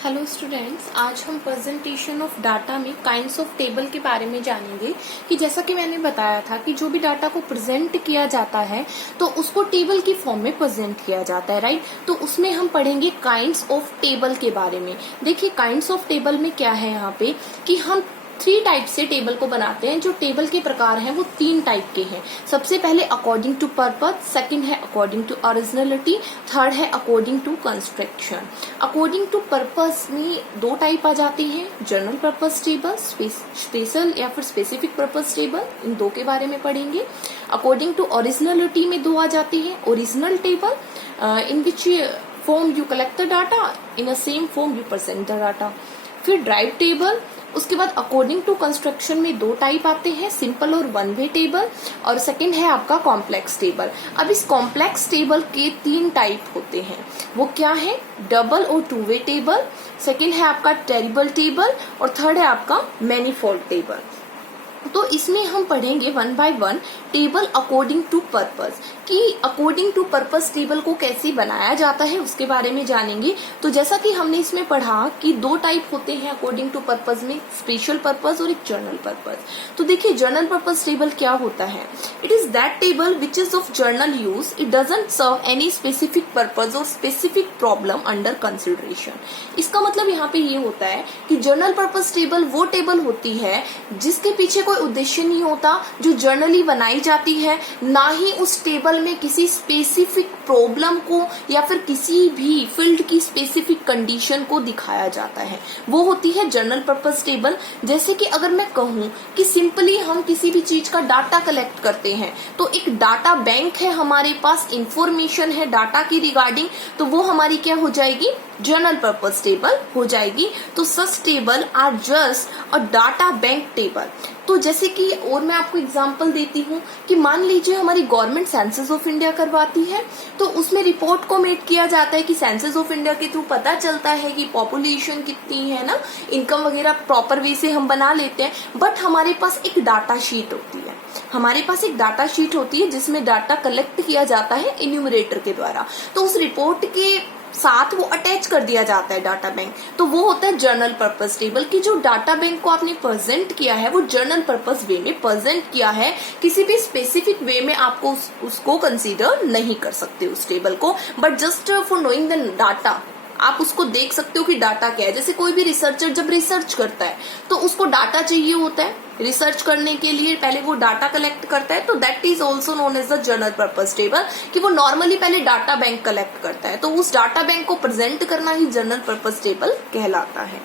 Hello students, आज हम presentation of data में काइंड्स ऑफ टेबल के बारे में जानेंगे कि जैसा कि मैंने बताया था कि जो भी डाटा को प्रेजेंट किया जाता है तो उसको टेबल की फॉर्म में प्रेजेंट किया जाता है, राइट। तो उसमें हम पढ़ेंगे काइंड्स ऑफ टेबल के बारे में। देखिए काइंड्स ऑफ टेबल में क्या है यहाँ पे कि हम 3 टाइप से टेबल को बनाते हैं। जो टेबल के प्रकार हैं वो 3 टाइप के हैं। सबसे पहले अकॉर्डिंग टू पर्पज, सेकंड है अकॉर्डिंग टू ओरिजिनलिटी, थर्ड है according to construction. According to purpose में 2 टाइप आ जाती हैं, जनरल पर्पज टेबल, स्पेशल या फिर स्पेसिफिक पर्पज टेबल, इन 2 के बारे में पढ़ेंगे। अकॉर्डिंग टू ओरिजिनलिटी में 2 आ जाती है, original table in which form you collect the data, in a same form you present the data. फिर ड्राइव टेबल। उसके बाद अकॉर्डिंग टू कंस्ट्रक्शन में 2 टाइप आते हैं, सिंपल और वन वे टेबल, और सेकंड है आपका कॉम्प्लेक्स टेबल। अब इस कॉम्प्लेक्स टेबल के 3 टाइप होते हैं, वो क्या है? डबल और 2 वे टेबल, सेकंड है आपका टेरिबल टेबल, और थर्ड है आपका मैनीफोल्ड टेबल। तो इसमें हम पढ़ेंगे 1 by 1 table according to purpose, कि अकॉर्डिंग टू पर्पस टेबल को कैसे बनाया जाता है उसके बारे में जानेंगे। तो जैसा कि हमने इसमें पढ़ा कि 2 टाइप होते हैं अकॉर्डिंग टू पर्पस में, स्पेशल पर्पस और एक जनरल पर्पस। तो देखिए जनरल पर्पस टेबल क्या होता है? It is that table which is of general use, it doesn't serve any specific purpose और स्पेसिफिक प्रॉब्लम अंडर कंसिडरेशन। इसका मतलब यहाँ पे ये होता है कि जनरल पर्पस टेबल वो टेबल होती है जिसके पीछे कोई उद्देश्य नहीं होता, जो जनरली बनाई जाती है, ना ही उस टेबल में किसी स्पेसिफिक प्रॉब्लम को या फिर किसी भी फील्ड की स्पेसिफिक कंडीशन को दिखाया जाता है, वो होती है जनरल पर्पस टेबल। जैसे कि अगर मैं कहूं कि सिंपली हम किसी भी चीज का डाटा कलेक्ट करते हैं, तो एक डाटा बैंक है, हमारे पास इंफॉर्मेशन है डाटा की रिगार्डिंग, तो वो हमारी क्या हो जाएगी? जनरल पर्पस टेबल हो जाएगी। तो such table are just a data bank table. तो जैसे कि और मैं आपको एग्जांपल देती हूँ कि मान लीजिए हमारी गवर्नमेंट सेंसस ऑफ इंडिया करवाती है, तो उसमें रिपोर्ट को मेट किया जाता है कि सेंसस ऑफ इंडिया के थ्रू पता चलता है कि पॉपुलेशन कितनी है ना, इनकम वगैरह प्रॉपर वे से हम बना लेते हैं। बट हमारे पास एक डाटा शीट होती है, हमारे पास एक डाटा शीट होती है जिसमें डाटा कलेक्ट किया जाता है इन्यूमरेटर के द्वारा। तो उस रिपोर्ट के साथ वो अटैच कर दिया जाता है डाटा बैंक, तो वो होता है जनरल पर्पस टेबल। कि जो डाटा बैंक को आपने प्रेजेंट किया है वो जनरल पर्पस वे में प्रेजेंट किया है, किसी भी स्पेसिफिक वे में आपको उसको कंसीडर नहीं कर सकते उस टेबल को, but just for knowing the data आप उसको देख सकते हो कि डाटा क्या है। जैसे कोई भी रिसर्चर जब रिसर्च करता है तो उसको डाटा चाहिए होता है, रिसर्च करने के लिए पहले वो डाटा कलेक्ट करता है, तो that is also known as the general purpose table, कि वो नॉर्मली पहले डाटा बैंक कलेक्ट करता है, तो उस डाटा बैंक को प्रेजेंट करना ही जनरल पर्पस टेबल कहलाता है।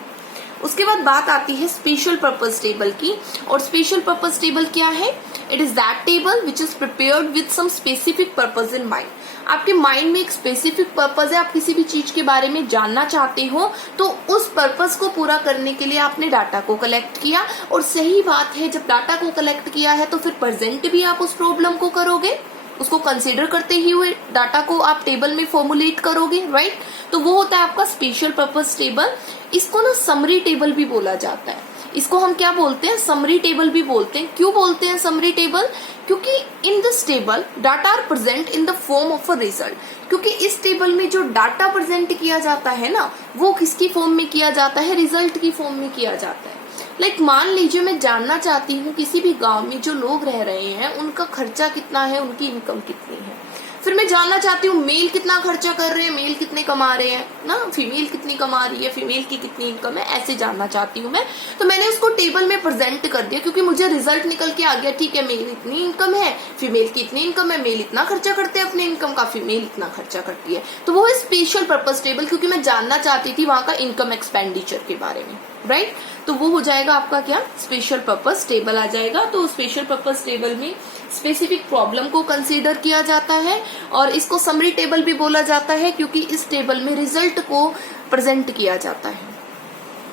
उसके बाद बात आती है स्पेशल पर्पस टेबल की, और स्पेशल पर्पस टेबल क्या है? It is that table which is prepared with some specific purpose in mind. आपके माइंड में एक स्पेसिफिक पर्पस है, आप किसी भी चीज के बारे में जानना चाहते हो, तो उस पर्पस को पूरा करने के लिए आपने डाटा को कलेक्ट किया। और सही बात है, जब डाटा को कलेक्ट किया है तो फिर प्रेजेंट भी आप उस प्रॉब्लम को करोगे, उसको कंसीडर करते ही हुए डाटा को आप टेबल में फॉर्मुलेट करोगे, राइट। तो वो होता है आपका स्पेशल पर्पस टेबल। इसको ना समरी टेबल भी बोला जाता है, इसको हम क्या बोलते हैं? समरी टेबल भी बोलते हैं। क्यों बोलते हैं समरी टेबल? क्योंकि in this table data are present in the form of a result. क्योंकि इस टेबल में जो डाटा प्रेजेंट किया जाता है ना, वो किसकी फॉर्म में किया जाता है? रिजल्ट की फॉर्म में किया जाता है। लाइक मान लीजिए मैं जानना चाहती हूँ किसी भी गांव में जो लोग रह रहे हैं उनका खर्चा कितना है, उनकी इनकम कितनी है। फिर मैं जानना चाहती हूँ मेल कितना खर्चा कर रहे हैं, मेल कितने कमा रहे हैं ना, फीमेल कितनी कमा रही है, फीमेल की कितनी इनकम है, ऐसे जानना चाहती हूँ मैं। तो मैंने उसको टेबल में प्रेजेंट कर दिया, क्योंकि मुझे रिजल्ट निकल के आ गया, ठीक है मेल इतनी इनकम है, फीमेल की इतनी इनकम है, मेल इतना खर्चा करते हैं अपने इनकम का, फीमेल इतना खर्चा करती है। तो वो है स्पेशल पर्पस टेबल, क्योंकि मैं जानना चाहती थी वहां का इनकम एक्सपेंडिचर के बारे में, राइट। तो वो हो जाएगा आपका क्या? स्पेशल पर्पस टेबल आ जाएगा। तो स्पेशल पर्पस टेबल में स्पेसिफिक प्रॉब्लम को कंसीडर किया जाता है, और इसको समरी टेबल भी बोला जाता है क्योंकि इस टेबल में रिजल्ट को प्रेजेंट किया जाता है।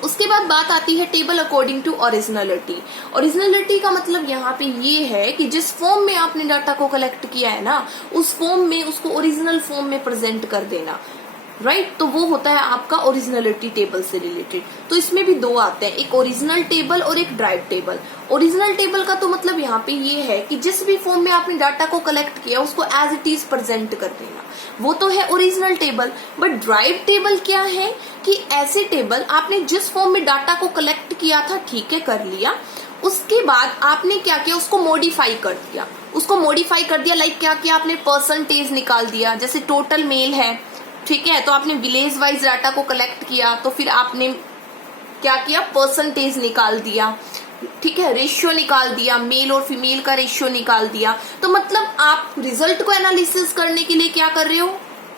उसके बाद बात आती है table according to originality. Originality का मतलब यहाँ पे ये है कि जिस फॉर्म में आपने डाटा को कलेक्ट किया है ना, उस फॉर्म में उसको ओरिजिनल फॉर्म में प्रेजेंट कर देना। राइट तो वो होता है आपका ओरिजिनलिटी टेबल से रिलेटेड। तो इसमें भी दो आते हैं, एक ओरिजिनल टेबल और एक ड्राइव टेबल। ओरिजिनल टेबल का तो मतलब यहाँ पे ये है कि जिस भी फॉर्म में आपने डाटा को कलेक्ट किया उसको एज इट इज प्रेजेंट कर देना, वो तो है original table. But drive table क्या है कि ऐसे टेबल आपने जिस फॉर्म में डाटा को कलेक्ट किया था, ठीक है, कर लिया, उसके बाद आपने क्या किया, उसको मॉडिफाई कर दिया। उसको मॉडिफाई कर दिया लाइक क्या किया आपने, परसेंटेज निकाल दिया। जैसे टोटल मेल है, ठीक है, तो आपने विलेज वाइज डाटा को कलेक्ट किया, तो फिर आपने क्या किया, परसेंटेज निकाल दिया, ठीक है, रेशियो निकाल दिया, मेल और फीमेल का रेशियो निकाल दिया। तो मतलब आप रिजल्ट को एनालिसिस करने के लिए क्या कर रहे हो,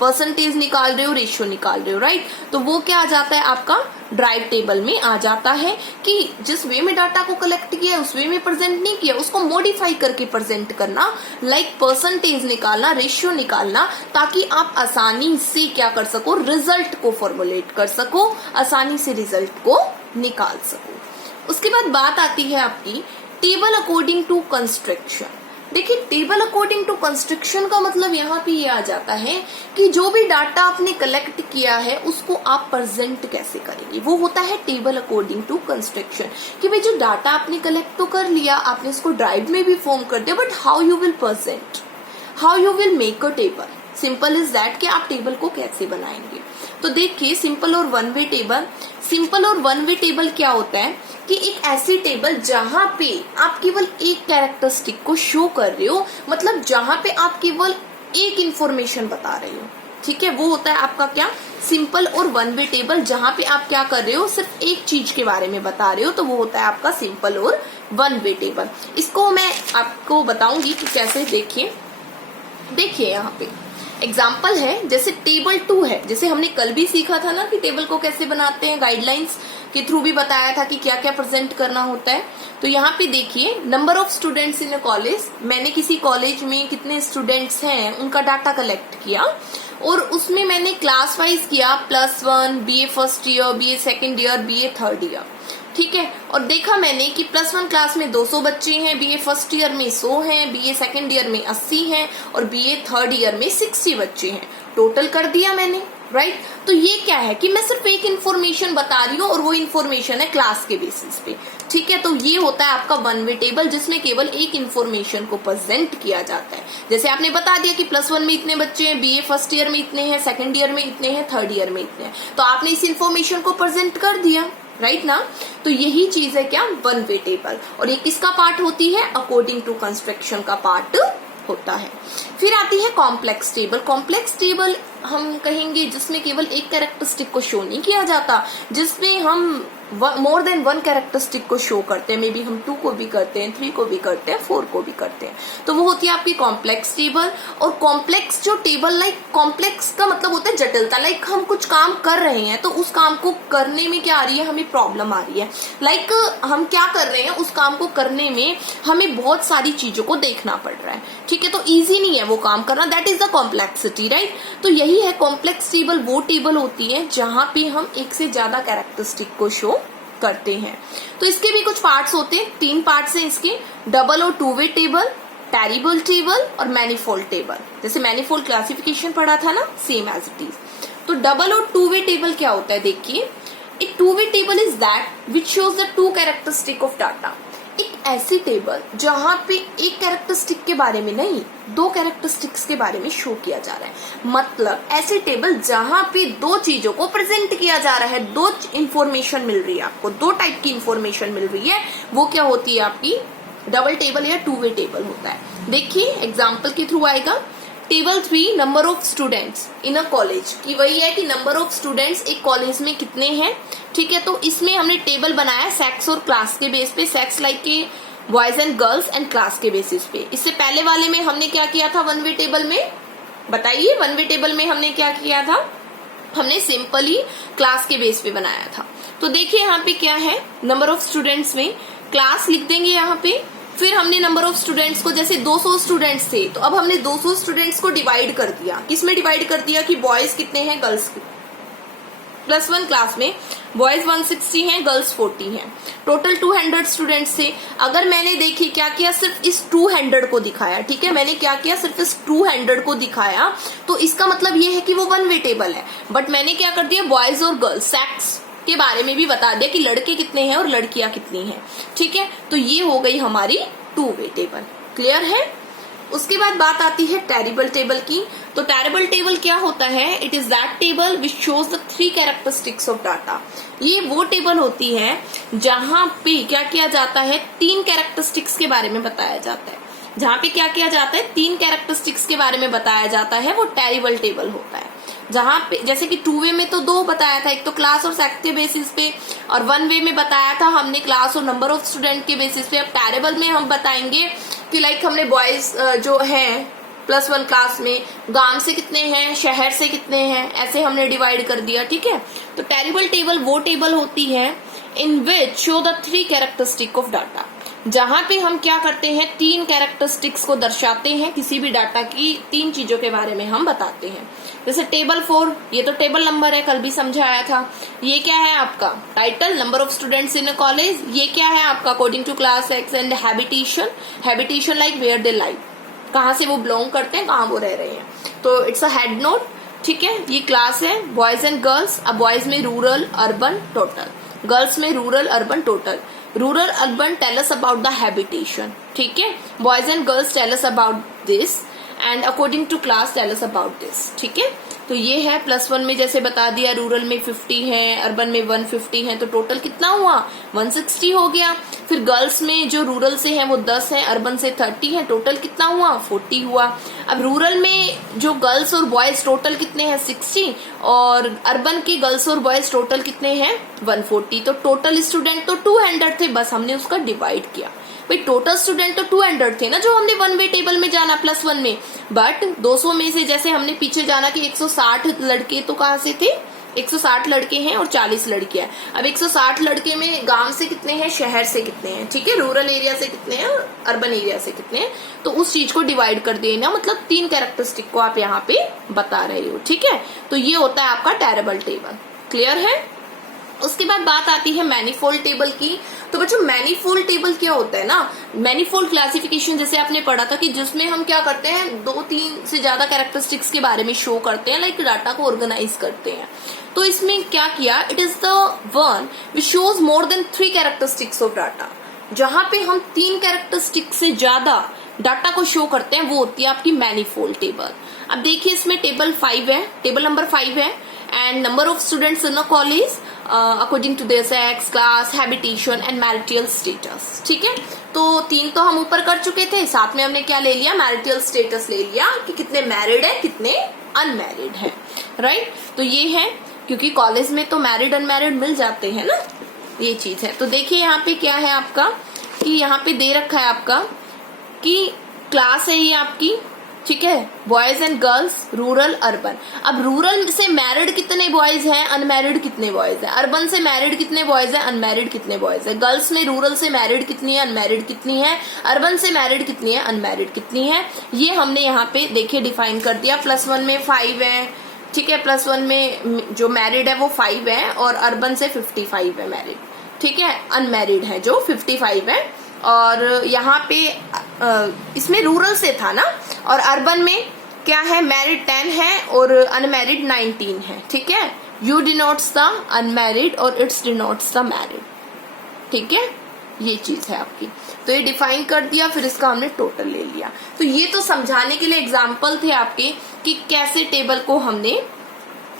परसेंटेज निकाल रहे हो, रेशियो निकाल रहे हो, राइट। तो वो क्या आ जाता है आपका ड्राइव टेबल में आ जाता है कि जिस वे में डाटा को कलेक्ट किया उस वे में प्रेजेंट नहीं किया, उसको मॉडिफाई करके प्रेजेंट करना, लाइक परसेंटेज निकालना, रेशियो निकालना, ताकि आप आसानी से क्या कर सको, रिजल्ट को फॉर्मुलेट कर सको, आसानी से रिजल्ट को निकाल सको। उसके बाद बात आती है आपकी टेबल अकॉर्डिंग टू कंस्ट्रक्शन। देखिए टेबल अकॉर्डिंग टू कंस्ट्रक्शन का मतलब यहाँ पे ये आ जाता है कि जो भी डाटा आपने कलेक्ट किया है उसको आप प्रेजेंट कैसे करेंगे, वो होता है टेबल अकॉर्डिंग टू कंस्ट्रक्शन। कि भाई जो डाटा आपने कलेक्ट तो कर लिया, आपने इसको ड्राइव में भी फॉर्म कर दिया, but how you will present, how you will make a table. Simple is that कि आप टेबल को कैसे बनाएंगे। तो देखिए सिंपल और वन वे टेबल, सिंपल और वन वे टेबल क्या होता है कि एक ऐसी टेबल जहां पे आप केवल एक कैरेक्टरिस्टिक को शो कर रहे हो, मतलब जहां पे आप केवल एक इंफॉर्मेशन बता रहे हो, ठीक है, वो होता है आपका क्या, सिंपल और वन वे टेबल। जहां पे आप क्या कर रहे हो, सिर्फ एक चीज के बारे में बता रहे हो, तो वो होता है आपका सिंपल और वन वे टेबल। इसको मैं आपको बताऊंगी कि कैसे। देखिए यहाँ पे एग्जाम्पल है, जैसे टेबल 2 है, जैसे हमने कल भी सीखा था ना कि टेबल को कैसे बनाते हैं, गाइडलाइंस के थ्रू भी बताया था कि क्या क्या प्रेजेंट करना होता है। तो यहाँ पे देखिए number of students in a college, मैंने किसी कॉलेज में कितने स्टूडेंट्स हैं उनका डाटा कलेक्ट किया और उसमें मैंने क्लास वाइज किया, +1, BA first year, BA second year, BA third year, ठीक है। और देखा मैंने कि +1 क्लास में 200 बच्चे हैं, BA फर्स्ट ईयर में 100 हैं, BA सेकेंड ईयर में 80 हैं और BA थर्ड ईयर में 60 बच्चे हैं। टोटल कर दिया मैंने, राइट। तो ये क्या है कि मैं सिर्फ एक इन्फॉर्मेशन बता रही हूँ और वो इन्फॉर्मेशन है क्लास के बेसिस पे, ठीक है। तो ये होता है आपका वन वे टेबल, जिसमें केवल एक इन्फॉर्मेशन को प्रेजेंट किया जाता है। जैसे आपने बता दिया कि +1 में इतने बच्चे हैं, BA फर्स्ट ईयर में इतने हैं, सेकेंड ईयर में इतने हैं, थर्ड ईयर में इतने हैं, तो आपने इस इन्फॉर्मेशन को प्रेजेंट कर दिया, राइट ना। तो यही चीज है क्या, वन वे टेबल। और ये किसका पार्ट होती है, अकॉर्डिंग टू कंस्ट्रक्शन का पार्ट होता है। फिर आती है कॉम्प्लेक्स टेबल। कॉम्प्लेक्स टेबल हम कहेंगे जिसमें केवल एक कैरेक्टरिस्टिक को शो नहीं किया जाता, जिसमें हम मोर देन वन कैरेक्टरिस्टिक को शो करते हैं। मे बी हम 2 को भी करते हैं, 3 को भी करते हैं, 4 को भी करते हैं। तो वो होती है आपकी कॉम्प्लेक्स टेबल। और कॉम्प्लेक्स जो टेबल, लाइक कॉम्प्लेक्स का मतलब होता है जटिलता, लाइक हम कुछ काम कर रहे हैं तो उस काम को करने में क्या आ रही है, हमें प्रॉब्लम आ रही है। लाइक हम क्या कर रहे हैं, उस काम को करने में हमें बहुत सारी चीजों को देखना पड़ रहा है, ठीक है। तो ईजी नहीं है वो काम करना, that is the complexity, right. तो यही है कॉम्प्लेक्स टेबल, वो टेबल होती है जहां पे हम एक से ज्यादा कैरेक्टरिस्टिक को शो करते हैं। तो इसके भी कुछ पार्ट्स होते हैं, 3 पार्ट्स हैं इसके, डबल और 2 वे टेबल, टेरिबल टेबल और मैनिफोल्ड टेबल। जैसे मैनिफोल्ड क्लासिफिकेशन पढ़ा था ना, सेम एज इट इज। तो डबल और 2 वे टेबल क्या होता है, देखिए एक 2 वे table is that which shows the 2 characteristic of data. एक ऐसी टेबल जहां पे एक कैरेक्टरिस्टिक के बारे में नहीं, 2 कैरेक्टरिस्टिक्स के बारे में शो किया जा रहा है। मतलब ऐसी टेबल जहां पे 2 चीजों को प्रेजेंट किया जा रहा है, 2 इंफॉर्मेशन मिल रही है आपको, 2 टाइप की इंफॉर्मेशन मिल रही है, वो क्या होती है आपकी डबल टेबल या 2 वे टेबल होता है। देखिए एग्जाम्पल के थ्रू आएगा। Table 3 number of students in a college, की वही है कि नंबर ऑफ स्टूडेंट्स एक कॉलेज में कितने हैं, ठीक है। तो इसमें हमने टेबल बनाया सेक्स और क्लास के बेस पे, सेक्स लाइक के boys and girls and class के बेसिस पे। इससे पहले वाले में हमने क्या किया था, वन वे टेबल में, बताइए वन वे टेबल में हमने क्या किया था, हमने सिंपली क्लास के बेस पे बनाया था। तो देखिए यहाँ पे क्या है, नंबर ऑफ स्टूडेंट्स में क्लास लिख देंगे यहाँ पे, फिर हमने नंबर ऑफ स्टूडेंट्स को, जैसे 200 स्टूडेंट्स थे तो अब हमने 200 स्टूडेंट्स को डिवाइड कर दिया, किसमें डिवाइड कर दिया कि बॉयज कितने हैं, गर्ल्स +1 क्लास में बॉयज 160 हैं, गर्ल्स 40 हैं, टोटल 200 स्टूडेंट्स थे। अगर मैंने देखिए क्या किया, सिर्फ इस 200 को दिखाया, ठीक है, मैंने क्या किया, सिर्फ इस 200 को दिखाया, तो इसका मतलब ये है कि वो 1 वे टेबल है। बट मैंने क्या कर दिया, बॉयज और गर्ल्स सेक्स के बारे में भी बता दिया कि लड़के कितने हैं और लड़कियां कितनी हैं, ठीक है। तो ये हो गई हमारी 2 वे टेबल। क्लियर है। उसके बाद बात आती है टेरिबल टेबल की। तो टेरिबल टेबल क्या होता है, it is that table which shows the 3 characteristics of data. ये वो टेबल होती है जहां पे क्या किया जाता है, 3 कैरेक्टरिस्टिक्स के बारे में बताया जाता है। जहां पे क्या किया जाता है, 3 कैरेक्टरिस्टिक्स के बारे में बताया जाता है, वो टेरिबल टेबल होता है। जहां पे जैसे कि 2 वे में तो 2 बताया था, एक तो क्लास और सेक्स के बेसिस पे, और 1 वे में बताया था हमने क्लास और नंबर ऑफ स्टूडेंट के बेसिस पे। अब टेरिबल में हम बताएंगे कि लाइक हमने बॉयज जो हैं +1 क्लास में गांव से कितने हैं, शहर से कितने हैं, ऐसे हमने डिवाइड कर दिया, ठीक है। तो टेरिबल टेबल वो टेबल होती है in which show the 3 characteristic of data, जहां पे हम क्या करते हैं, 3 कैरेक्टरिस्टिक्स को दर्शाते हैं, किसी भी डाटा की 3 चीजों के बारे में हम बताते हैं। जैसे टेबल 4, ये तो टेबल नंबर है, कल भी समझाया था। ये क्या है आपका title, number of students in a college. ये क्या है आपका according to class, sex and habitation. Habitation like where they live, कहाँ से वो बिलोंग करते हैं, कहाँ वो रह रहे हैं। तो इट्स अ हेड नोट, ठीक है। ये क्लास है बॉयज एंड गर्ल्स। अब बॉयज में रूरल अर्बन टोटल, गर्ल्स में rural urban total. Rural urban tell us about the habitation, ठीक है। Boys and girls tell us about this and according to class tell us about this, ठीक है। तो ये है +1 में जैसे बता दिया, रूरल में 50 है, अर्बन में 150 है, तो टोटल कितना हुआ, 160 हो गया। फिर गर्ल्स में जो रूरल से है वो 10 है, अर्बन से 30 है, टोटल कितना हुआ, 40 हुआ। अब रूरल में जो गर्ल्स और बॉयज टोटल कितने हैं, 60, और अर्बन के गर्ल्स और बॉयज टोटल कितने हैं, 140। तो टोटल स्टूडेंट तो 200 थे, बस हमने उसका डिवाइड किया। भाई टोटल स्टूडेंट तो 200 थे ना, जो हमने 1 वे टेबल में जाना +1 में, बट 200 में से जैसे हमने पीछे जाना कि 160 लड़के तो कहाँ से थे, 160 लड़के हैं और 40 लड़कियां। अब 160 लड़के में गांव से कितने हैं, शहर से कितने हैं, ठीक है, रूरल एरिया से कितने हैं, अर्बन एरिया से कितने हैं, तो उस चीज को डिवाइड कर देना, मतलब 3 कैरेक्टरिस्टिक को आप यहाँ पे बता रहे हो, ठीक है। तो ये होता है आपका टेरिबल टेबल। क्लियर है। उसके बाद बात आती है मैनीफोल्ड टेबल की। तो बच्चों मैनीफोल्ड टेबल क्या होता है ना, मैनीफोल्ड क्लासिफिकेशन जैसे आपने पढ़ा था कि जिसमें हम क्या करते हैं, 2-3 से ज्यादा कैरेक्टरिस्टिक्स के बारे में शो करते हैं, लाइक डाटा को ऑर्गेनाइज करते हैं। तो इसमें क्या किया, it is the one which shows more than 3 characteristics of data. जहां पे हम 3 कैरेक्टरिस्टिक से ज्यादा डाटा को शो करते हैं, वो होती है आपकी मैनीफोल्ड टेबल। अब देखिए इसमें टेबल 5 है, टेबल नंबर 5 है, and number of students in a college according to their sex, class, habitation and marital status, ठीक है। तो 3 तो हम ऊपर कर चुके थे, साथ में हमने क्या ले लिया, मैरिटल स्टेटस ले लिया कि कितने मैरिड है, कितने अनमैरिड है, राइट। तो ये है, क्योंकि कॉलेज में तो मैरिड अनमैरिड मिल जाते हैं ना, ये चीज है। तो देखिए यहाँ पे क्या है आपका, कि यहाँ पे दे रखा है आपका कि क्लास है ये आपकी, ठीक है, boys and girls, rural urban. अब रूरल से मैरिड कितने बॉयज हैं, अनमैरिड कितने बॉयज हैं, अर्बन से मैरिड कितने बॉयज हैं, अनमैरिड कितने बॉयज हैं, गर्ल्स में रूरल से मैरिड कितनी है, अनमैरिड कितनी है, अर्बन से मैरिड कितनी है, अनमैरिड कितनी है, ये हमने यहाँ पे देखिए डिफाइन कर दिया। +1 में 5 है, ठीक है, +1 में जो मैरिड है वो 5 है, और अर्बन से 55 है मैरिड, ठीक है, अनमैरिड है जो 55 है, और यहाँ पे इसमें रूरल से था ना, और अर्बन में क्या है, मैरिड 10 है और अनमैरिड 19 है, ठीक है। यू डिनोट्स द अनमैरिड और इट्स डिनोट्स द मैरिड, ठीक है, ये चीज है आपकी। तो ये डिफाइन कर दिया, फिर इसका हमने टोटल ले लिया। तो ये तो समझाने के लिए एग्जाम्पल थे आपके कि कैसे टेबल को हमने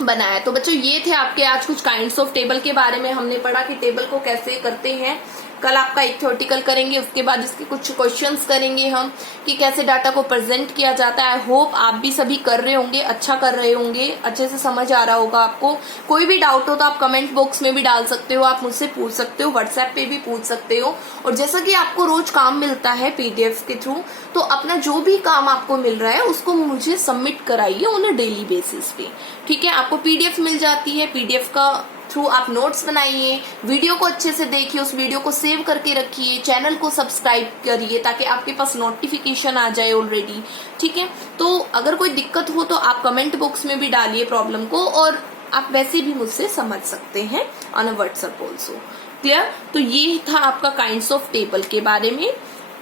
बनाया। तो बच्चों ये थे आपके आज कुछ काइंड्स ऑफ टेबल के बारे में हमने पढ़ा कि टेबल को कैसे करते हैं। कल आपका एक थ्योरेटिकल करेंगे, उसके बाद इसके कुछ क्वेश्चंस करेंगे हम कि कैसे डाटा को प्रेजेंट किया जाता है। आई होप आप भी सभी कर रहे होंगे, अच्छा कर रहे होंगे, अच्छे से समझ आ रहा होगा आपको। कोई भी डाउट हो तो आप कमेंट बॉक्स में भी डाल सकते हो, आप मुझसे पूछ सकते हो, व्हाट्सएप पे भी पूछ सकते हो। और जैसा कि आपको रोज काम मिलता है पीडीएफ के थ्रू, तो अपना जो भी काम आपको मिल रहा है उसको मुझे सबमिट कराइए ऑन अ डेली बेसिस पे, ठीक है। आपको पीडीएफ मिल जाती है, पीडीएफ का थ्रू आप नोट्स बनाइए, वीडियो को अच्छे से देखिए, उस वीडियो को सेव करके रखिए, चैनल को सब्सक्राइब करिए ताकि आपके पास नोटिफिकेशन आ जाए ऑलरेडी, ठीक है। तो अगर कोई दिक्कत हो तो आप कमेंट बॉक्स में भी डालिए प्रॉब्लम को, और आप वैसे भी मुझसे समझ सकते हैं on a WhatsApp also. Clear? तो ये था आपका काइंड्स ऑफ टेबल के बारे में,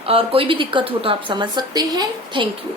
और कोई भी दिक्कत हो तो आप समझ सकते हैं। Thank you.